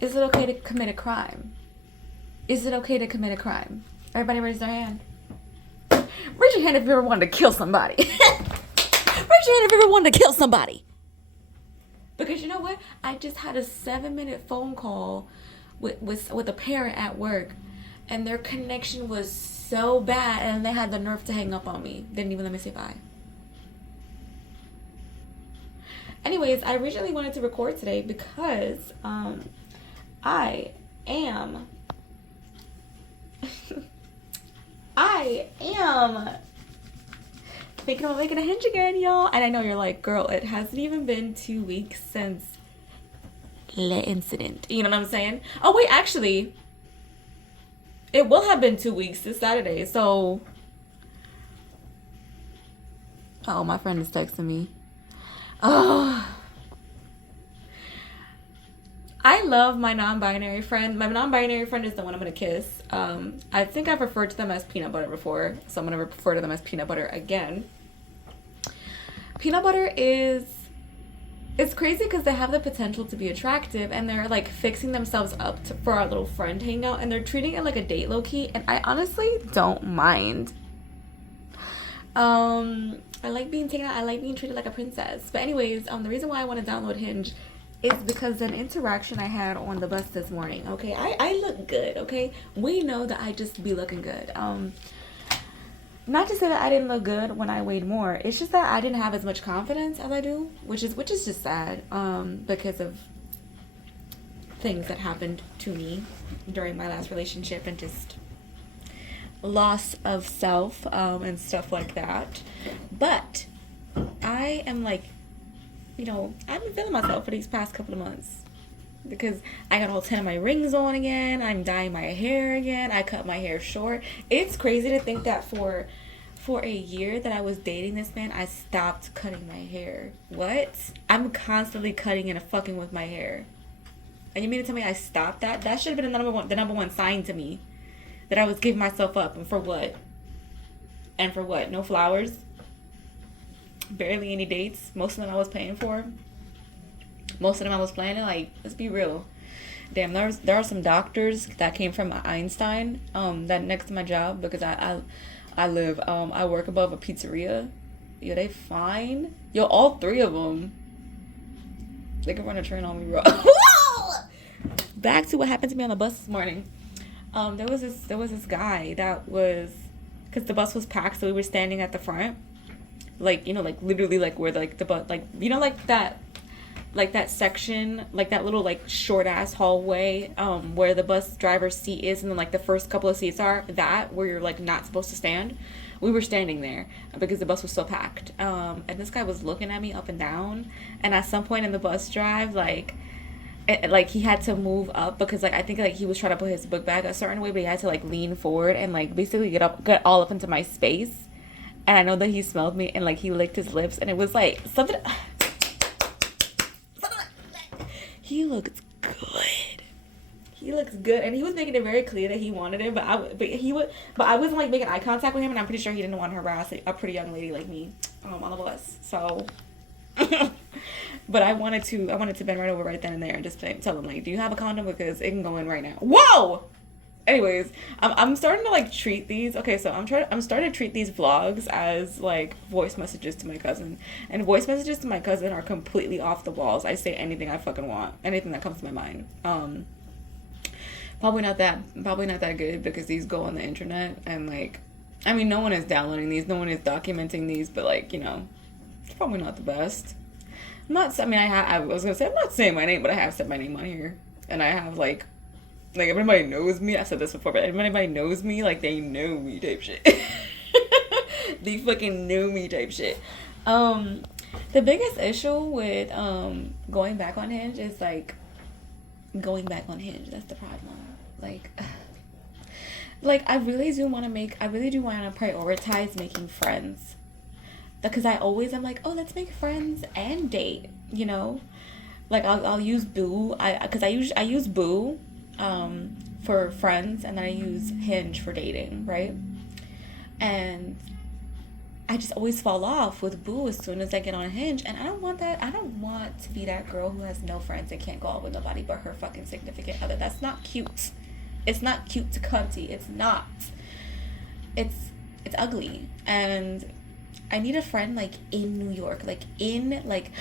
Is it okay to commit a crime? Is it okay to commit a crime? Everybody raise their hand. Raise your hand if you ever wanted to kill somebody. Raise your hand if you ever wanted to kill somebody. Because you know what? I just had a 7-minute phone call with a parent at work, and their connection was so bad, and they had the nerve to hang up on me. Didn't even let me say bye. Anyways, I originally wanted to record today because I am thinking about making a hinge again, y'all. And I know you're like, girl, it hasn't even been 2 weeks since the incident. You know what I'm saying? Oh wait, actually, it will have been 2 weeks this Saturday. So, oh, my friend is texting me. Oh, I love my non-binary friend. My non-binary friend is the one I'm gonna kiss. I think I've referred to them as peanut butter before, so I'm gonna refer to them as peanut butter again. Peanut butter it's crazy because they have the potential to be attractive, and they're like fixing themselves up for our little friend hangout, and they're treating it like a date low-key, and I honestly don't mind. I like being taken out. I like being treated like a princess. But anyways, the reason why I want to download Hinge is because an interaction I had on the bus this morning. Okay, I look good. Okay, we know that I just be looking good. Not to say that I didn't look good when I weighed more. It's just that I didn't have as much confidence as I do, which is just sad. Because of things that happened to me during my last relationship, and just loss of self, and stuff like that. But I am like, I've been feeling myself for these past couple of months, because I got all 10 of my rings on again. I'm dyeing my hair again. I cut my hair short. It's crazy to think that for a year that I was dating this man, I stopped cutting my hair. What? I'm constantly cutting and fucking with my hair. And you mean to tell me I stopped that? That should have been the number one sign to me that I was giving myself up. And for what? And for what? No flowers? Barely any dates. Most of them I was paying for. Most of them I was planning. Like, let's be real. Damn, there are some doctors that came from Einstein, that next to my job, because I work above a pizzeria. Yo, they fine. Yo, all three of them. They can run a train on me, bro. Back to what happened to me on the bus this morning. There was this guy that was, because the bus was packed, so we were standing at the front, like, like literally like where like the bus, like, like that section, like that little like short ass hallway, where the bus driver's seat is, and then like the first couple of seats are, that where you're like not supposed to stand. We were standing there because the bus was so packed, and this guy was looking at me up and down, and at some point in the bus drive, like he had to move up, because like I think like he was trying to put his book bag a certain way, but he had to like lean forward and like basically get all up into my space. And I know that he smelled me, and like he licked his lips, and it was like something. He looks good. He looks good, and he was making it very clear that he wanted it. But I wasn't like making eye contact with him, and I'm pretty sure he didn't want to harass a pretty young lady like me on the bus. So. But I wanted to bend right over right then and there and just tell him, like, do you have a condom, because it can go in right now. Whoa. Anyways, I'm starting to like treat these. Okay, so I'm starting to treat these vlogs as like voice messages to my cousin, and voice messages to my cousin are completely off the walls. I say anything I fucking want, anything that comes to my mind. Probably not that good, because these go on the internet, and like, I mean, no one is downloading these, no one is documenting these, but like, it's probably not the best. I was gonna say, I'm not saying my name, but I have said my name on here, and I have like if anybody knows me, I said this before, but if anybody knows me, like, they know me type shit. They fucking know me type shit. The biggest issue with going back on Hinge is like going back on Hinge. That's the problem. Like I really do want to prioritize making friends, because I always am like, oh, let's make friends and date. Like I'll use Boo. I use Boo for friends, and then I use Hinge for dating, right? And I just always fall off with Boo as soon as I get on Hinge, and I don't want that. I don't want to be that girl who has no friends and can't go out with nobody but her fucking significant other. That's not cute. It's not cute to cunty. It's not. It's ugly. And I need a friend like in New York, like in like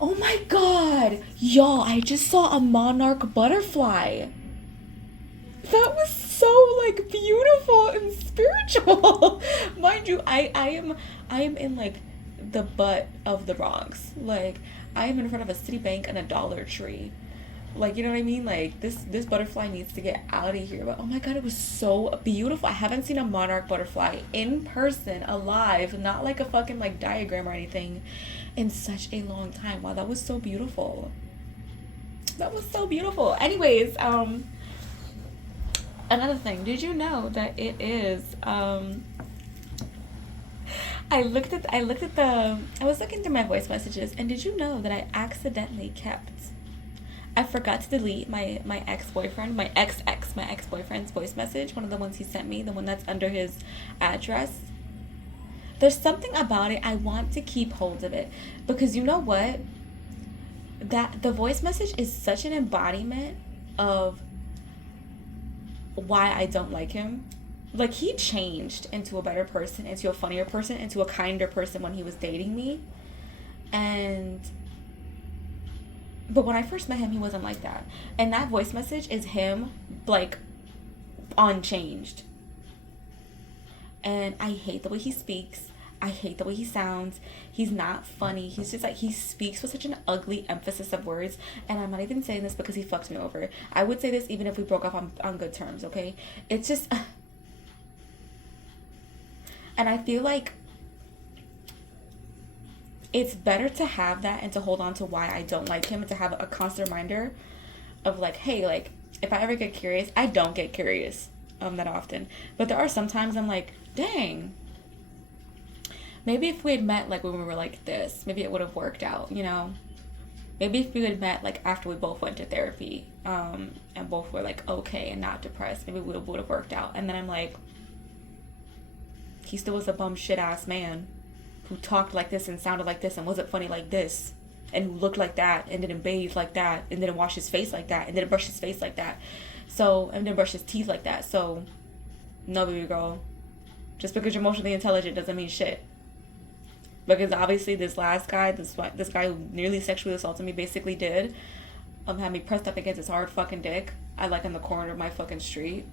oh my god, y'all, I just saw a monarch butterfly. That was so like beautiful and spiritual. Mind you, I am in like the butt of the Bronx. Like I am in front of a Citibank and a Dollar Tree. Like, you know what I mean? Like this butterfly needs to get out of here. But oh my god, it was so beautiful. I haven't seen a monarch butterfly in person, alive, not like a fucking like diagram or anything, in such a long time. Wow, that was so beautiful. That was so beautiful. Anyways, another thing, did you know that it is I was looking through my voice messages, and did you know that I accidentally I forgot to delete my ex-boyfriend, my ex-boyfriend's voice message, one of the ones he sent me, the one that's under his address. There's something about it, I want to keep hold of it, because you know what? That the voice message is such an embodiment of why I don't like him. Like, he changed into a better person, into a funnier person, into a kinder person when he was dating me. But when I first met him, he wasn't like that. And that voice message is him, like, unchanged. And I hate the way he speaks. I hate the way he sounds. He's not funny. He's just like, he speaks with such an ugly emphasis of words. And I'm not even saying this because he fucked me over. I would say this even if we broke up on good terms, okay? It's just... And I feel like it's better to have that and to hold on to why I don't like him, and to have a constant reminder of like, hey, like, if I ever get curious, I don't get curious that often. But there are some times I'm like, dang, maybe if we had met like when we were like this, maybe it would have worked out, you know? Maybe if we had met like after we both went to therapy, and both were like okay and not depressed, maybe we would have worked out. And then I'm like, he still was a bum shit ass man who talked like this and sounded like this and wasn't funny like this, and who looked like that and didn't bathe like that and didn't wash his face like that and didn't brush his face like that, so, and didn't brush his teeth like that. So no, baby girl, just because you're emotionally intelligent doesn't mean shit. Because obviously this last guy, this guy who nearly sexually assaulted me, basically did had me pressed up against his hard fucking dick. I like in the corner of my fucking street,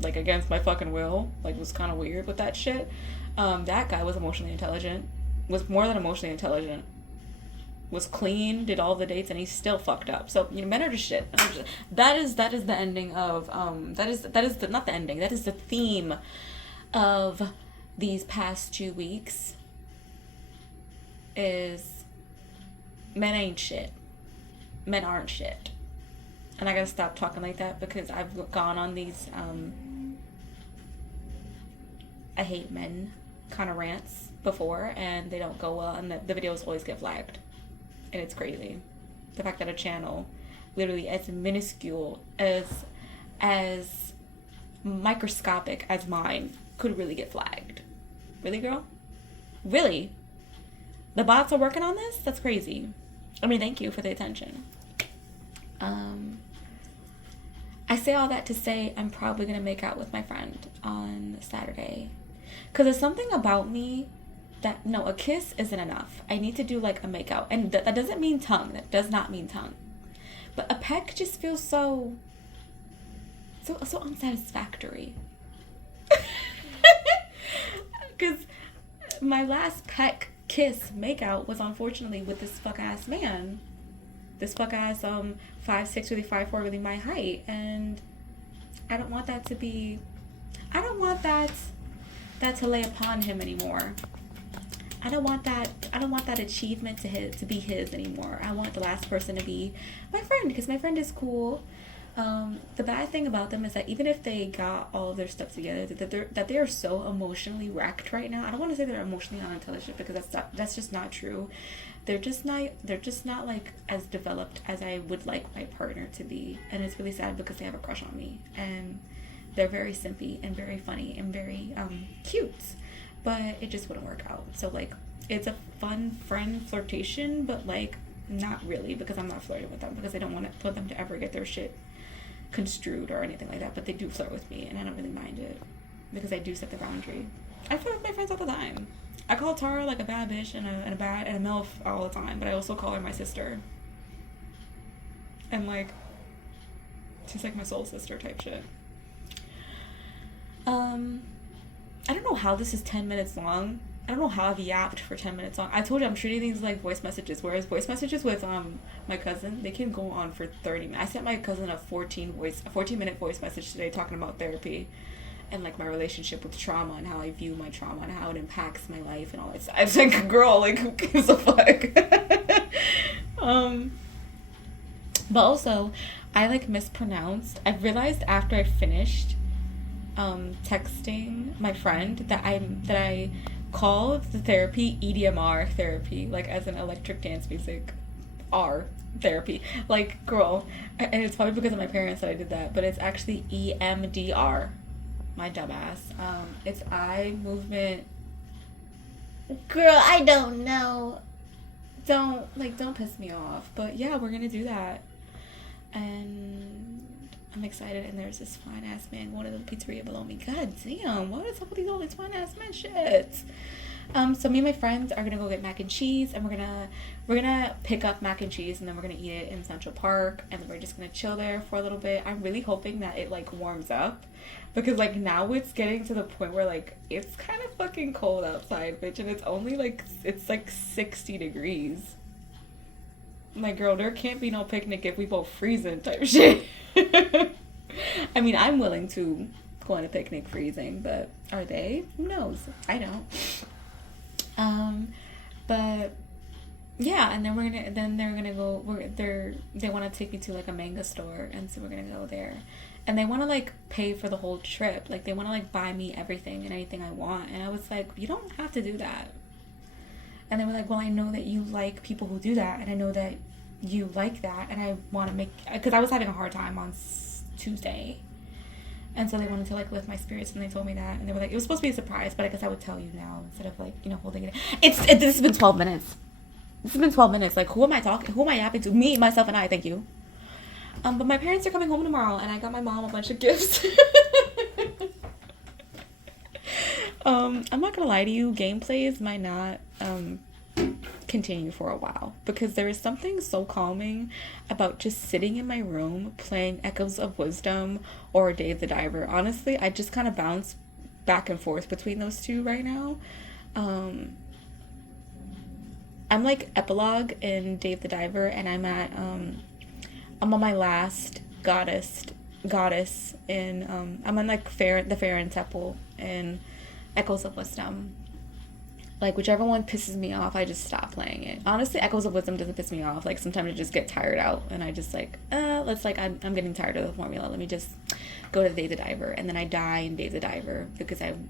like against my fucking will. Like, it was kind of weird with that shit. That guy was emotionally intelligent, was more than emotionally intelligent, was clean, did all the dates, and he's still fucked up. So, you know, men are just shit. That is the ending of not the ending, that is the theme of these past 2 weeks. Is men ain't shit. Men aren't shit. And I gotta stop talking like that, because I've gone on these I hate men kind of rants before, and they don't go well, and the videos always get flagged. And it's crazy. The fact that a channel literally as minuscule, as microscopic as mine could really get flagged. Really, girl? Really? The bots are working on this? That's crazy. I mean, thank you for the attention. I say all that to say I'm probably going to make out with my friend on Saturday. Because there's something about me that, no, a kiss isn't enough. I need to do like a make out. And that doesn't mean tongue. That does not mean tongue. But a peck just feels so unsatisfactory. Because my last peck, kiss, make out was unfortunately with this fuck ass man. This fuck ass 5'6", really 5'4", really my height, and I don't want that to lay upon him anymore. I don't want that achievement to be his anymore. I want the last person to be my friend, because my friend is cool. The bad thing about them is that even if they got all of their stuff together, that they are so emotionally wrecked right now. I don't want to say they're emotionally unintelligent, because that's just not true. They're just not like as developed as I would like my partner to be, and it's really sad because they have a crush on me, and they're very simpy and very funny and very cute, but it just wouldn't work out. So like it's a fun friend flirtation, but like not really, because I'm not flirting with them, because I don't want them to ever get their shit construed or anything like that. But they do flirt with me, and I don't really mind it because I do set the boundary. I flirt with my friends all the time. I call Tara like a bad bitch and a MILF all the time, but I also call her my sister. And like, she's like my soul sister type shit. I don't know how this is 10 minutes long. I don't know how I've yapped for 10 minutes long. I told you I'm treating these like voice messages, whereas voice messages with my cousin, they can go on for 30 minutes. I sent my cousin a 14-minute voice message today talking about therapy and like my relationship with trauma and how I view my trauma and how it impacts my life and all that stuff. I was like, girl, like who gives a fuck? But also, I like mispronounced. I realized after I finished texting my friend that I called the therapy EDMR therapy, like as an electric dance music R therapy. Like, girl, and it's probably because of my parents that I did that, but it's actually EMDR. My dumbass. It's eye movement. Girl, I don't know. Don't piss me off. But yeah, we're gonna do that. And I'm excited. And there's this fine ass man going to the pizzeria below me. God damn, what is up with all these fine ass men shit? So me and my friends are gonna go get mac and cheese, and we're gonna pick up mac and cheese, and then we're gonna eat it in Central Park, and then we're just gonna chill there for a little bit. I'm really hoping that it like warms up, because like now it's getting to the point where like it's kind of fucking cold outside, bitch, and it's only like 60 degrees. My girl, there can't be no picnic if we both freezing type shit. I mean, I'm willing to go on a picnic freezing, but are they? Who knows? I don't. But yeah, and then they're gonna go. They want to take me to like a manga store, and so we're gonna go there, and they want to like pay for the whole trip. Like they want to like buy me everything and anything I want, and I was like, you don't have to do that. And they were like, well, I know that you like people who do that, and I know that you like that, and I want to make, because I was having a hard time on Tuesday. And so they wanted to like lift my spirits, and they told me that, and they were like, it was supposed to be a surprise, but I guess I would tell you now instead of like, holding it. This has been 12 minutes. This has been 12 minutes. Like, who am I talking? Who am I yapping to? Me, myself, and I. Thank you. But my parents are coming home tomorrow, and I got my mom a bunch of gifts. I'm not gonna lie to you. Gameplays might not continue for a while, because there is something so calming about just sitting in my room playing Echoes of Wisdom or Dave the Diver. Honestly, I just kind of bounce back and forth between those two right now. I'm like epilogue in Dave the Diver, and I'm on my last goddess in I'm on like the Farron Temple in Echoes of Wisdom. Like, whichever one pisses me off, I just stop playing it. Honestly, Echoes of Wisdom doesn't piss me off. Like, sometimes I just get tired out, and I just like, I'm getting tired of the formula. Let me just go to Dave the Diver. And then I die in Dave the Diver because I'm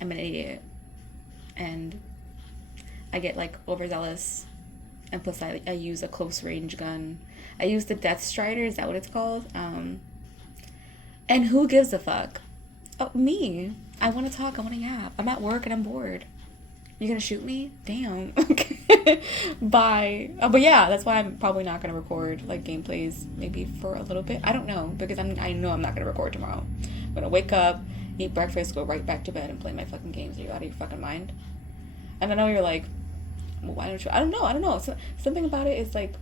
an idiot. And I get, like, overzealous. And plus, I use a close-range gun. I use the Death Strider. Is that what it's called? And who gives a fuck? Oh, me. I want to talk. I want to yap. I'm at work, and I'm bored. You're gonna shoot me? Damn. Okay. Bye. But yeah, that's why I'm probably not gonna record like gameplays maybe for a little bit. I don't know, because I know I'm not gonna record tomorrow. I'm gonna wake up, eat breakfast, go right back to bed, and play my fucking games. Are you out of your fucking mind? And I know you're like, well, why don't you? I don't know. So, something about it is like,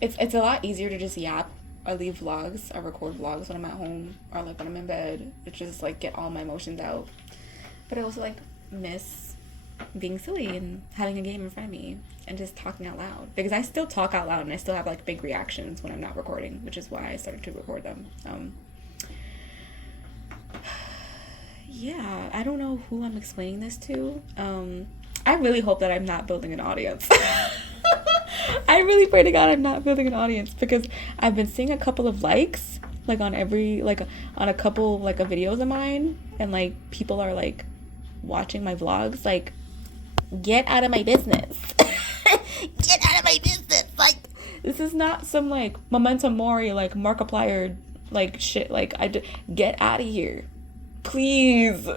it's a lot easier to just yap or leave vlogs or record vlogs when I'm at home or like when I'm in bed. It's just like get all my emotions out. But I also like miss being silly and having a game in front of me and just talking out loud, because I still talk out loud and I still have like big reactions when I'm not recording, which is why I started to record them. Yeah, I don't know who I'm explaining this to. I really hope that I'm not building an audience. I really pray to God I'm not building an audience, because I've been seeing a couple of likes like on a couple like of videos of mine, and like people are like watching my vlogs. Like, get out of my business. Get out of my business. Like, this is not some like Memento Mori like Markiplier like shit. Like, get out of here, please.